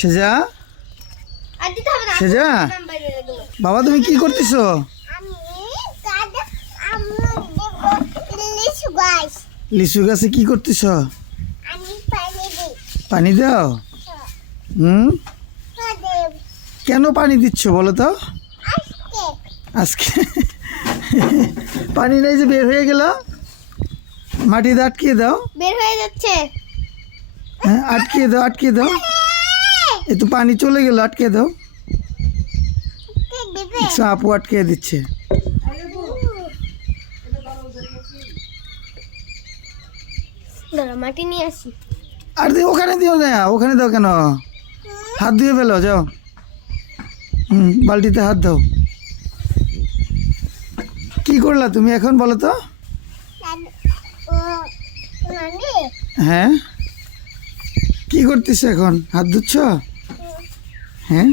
সেজা সেজা বাবা তুমি কি করতেছো? লিচু গাছে কি করতেছো? পানি দাও। কেন পানি দিচ্ছ বলো তো? আজকে পানি নাই যে বের হয়ে গেল, মাটিতে আটকিয়ে দাও। বের হয়ে যাচ্ছে। হ্যাঁ আটকিয়ে দাও, আটকিয়ে দাও। এই তো পানি চলে গেল, আটকে দাও। আপু আটকে দিচ্ছে। মাটি নিয়ে আসি। আর ওখানে দিও না, ওখানে দাও কেন? হাত ধুয়ে ফেলো, যাও। বালতিতে হাত দাও। কি করলা তুমি এখন বলো তো? হ্যাঁ কি করতেছ এখন? হাত ধুচ্ছ? হ্যাঁ